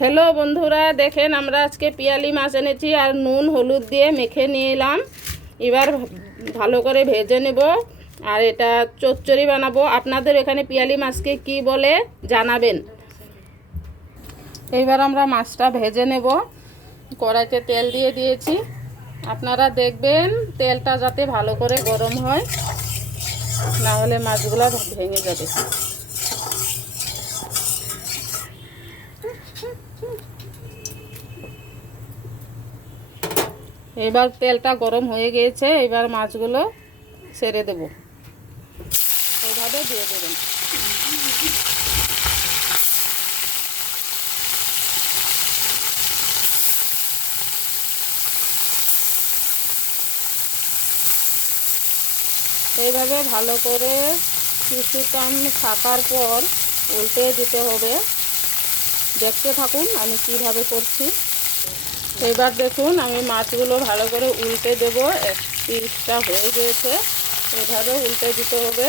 Hello বন্ধুরা, দেখেন আমরা আজকে পিয়ালি মাছ এনেছি আর নুন হলুদ দিয়ে মেখে নিয়ে এলাম। এবার ভালো করে ভেজে নেব আর এটা চচ্চড়ি বানাবো। আপনাদের এখানে পিয়ালি মাছকে কি বলে জানাবেন। এইবার আমরা মাছটা ভেজে নেব। কড়াইতে তেল দিয়ে দিয়েছি, আপনারা দেখবেন তেলটা যাতে ভালো করে গরম হয়, না হলে মাছগুলো ভেঙে যাবে। এবার তেলটা গরম হয়ে গিয়েছে, এবার মাছগুলো ছেড়ে দেব, এইভাবে দিয়ে দেবেন। এইভাবে ভালো করে কিছুটা থাকার পর উল্টে দিতে হবে। দেখতে থাকুন আমি কিভাবে করছি। এবার দেখুন আমি মাছগুলো ভালো করে উল্টে দেব। এক পিসটা হয়ে গিয়েছে, এভাবে উল্টে দিতে হবে।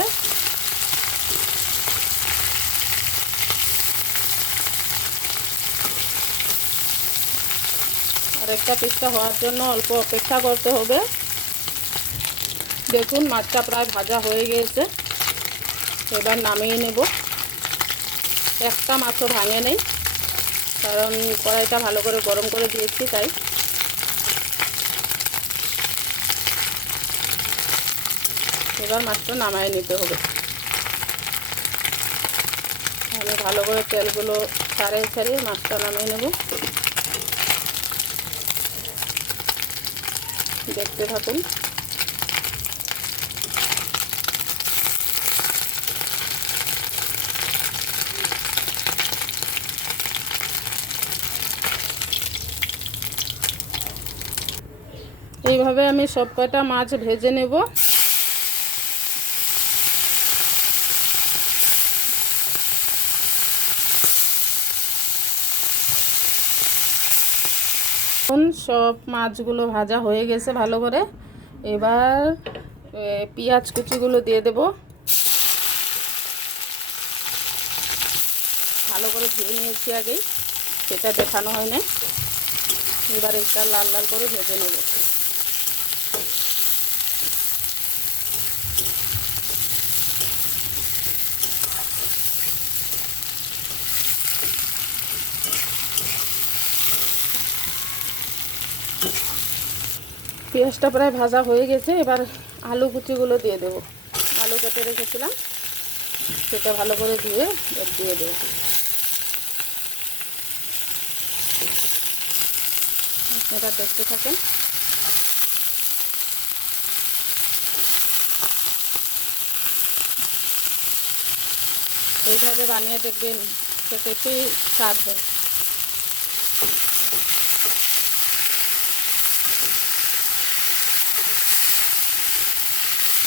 আরেকটা পিসটা হওয়ার জন্য অল্প অপেক্ষা করতে হবে। দেখুন মাছটা প্রায় ভাজা হয়ে গিয়েছে, এবার নামিয়ে নেব। একটা মাছও ভাঙে নেই, কারণ কড়াইটা ভালো করে গরম করে দিয়েছি তাই। এবার মাছটা নামিয়ে নিতে হবে। আমি ভালো করে তেলগুলো ছাড়িয়ে মাছটা নামিয়ে নেব। দেখতে থাকুন। এইভাবে আমি সব কয়টা মাছ ভেজে নেব। সব মাছগুলো ভাজা হয়ে গেছে ভালো করে। এবার পেঁয়াজ কুচিগুলো দিয়ে দেব। ভালো করে ধুয়ে নিয়েছি আগেই, সেটা দেখানো হয় না। এবার এটা লাল লাল করে ভেজে নেব। পেঁয়াজটা প্রায় ভাজা হয়ে গেছে, এবার আলু কুচিগুলো দিয়ে দেব। আলু কেটে রেখেছিলাম, সেটা ভালো করে ধুয়ে দিয়ে দেব। আপনারা দেখতে থাকেন। এইভাবে বানিয়ে দেখবেন, খেতে স্বাদ হয়।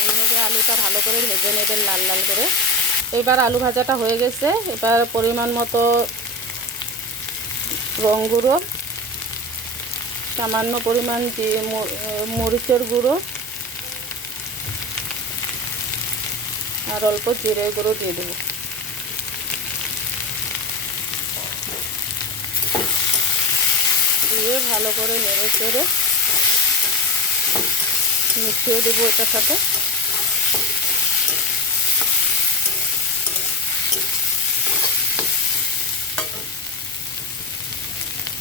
এইভাবে আলুটা ভালো করে ভেজে নেবেন লাল লাল করে। এবার আলু ভাজাটা হয়ে গেছে, এবার পরিমাণ মতো রং গুঁড়ো, সামান্য পরিমাণ মরিচের গুঁড়ো আর অল্প জিরে গুঁড়ো দিয়ে দেবো। দিয়ে ভালো করে নেড়ে চেড়ে মিশিয়ে দেবো এটার সাথে।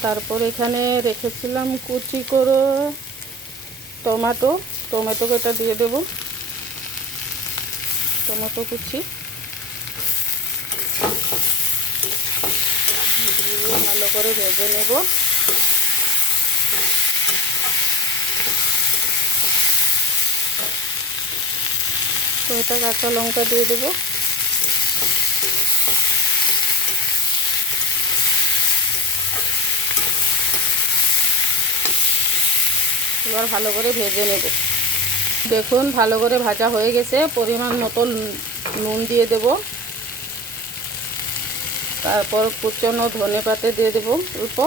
তারপর এখানে রেখেছিলাম কুচি করে টমেটো এটা দিয়ে দেব। টমেটো কুচি দিয়ে ভালো করে ভেজে নেব। তো এটা কাঁচা লঙ্কা দিয়ে দেবো। এবার ভালো করে ভেজে নেব। দেখুন ভালো করে ভাজা হয়ে গেছে, পরিমাণ মতো নুন দিয়ে দেব। তারপর কুচনো ধনেপাতা দিয়ে দেব অল্প।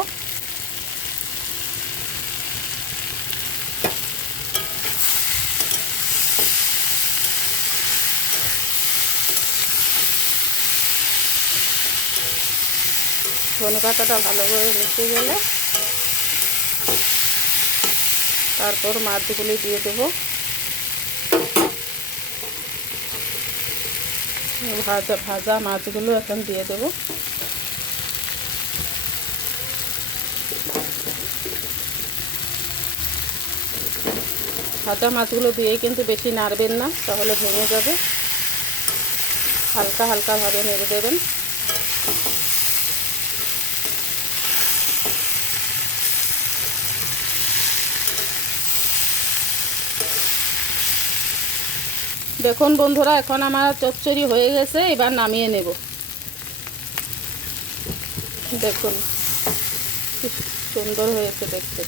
ধনেপাতাটা ভালো করে মিশে গেলে তারপর মাছগুলি দিয়ে দেবো। ভাজা ভাজা মাছগুলো এখন দিয়ে দেবো। ভাজা মাছগুলো দিয়েই কিন্তু বেশি নাড়বেন না, তাহলে ভেঙে যাবে। হালকা হালকাভাবে নেড়ে দেবেন। দেখুন বন্ধুরা, এখন আমার চচ্চড়ি হয়ে গেছে, এবার নামিয়ে নেব। দেখুন কি সুন্দর হয়েছে দেখতে।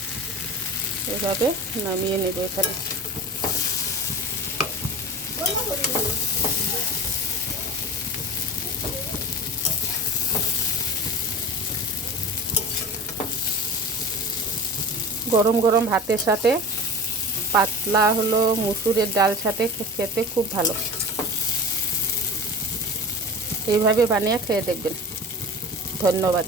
এভাবে নামিয়ে নেব এখানে। গরম গরম ভাতের সাথে, পাতলা হলো মুসুরের ডাল সাথে খেতে খুব ভালো। এইভাবে বানিয়ে খেয়ে দেখবেন। ধন্যবাদ।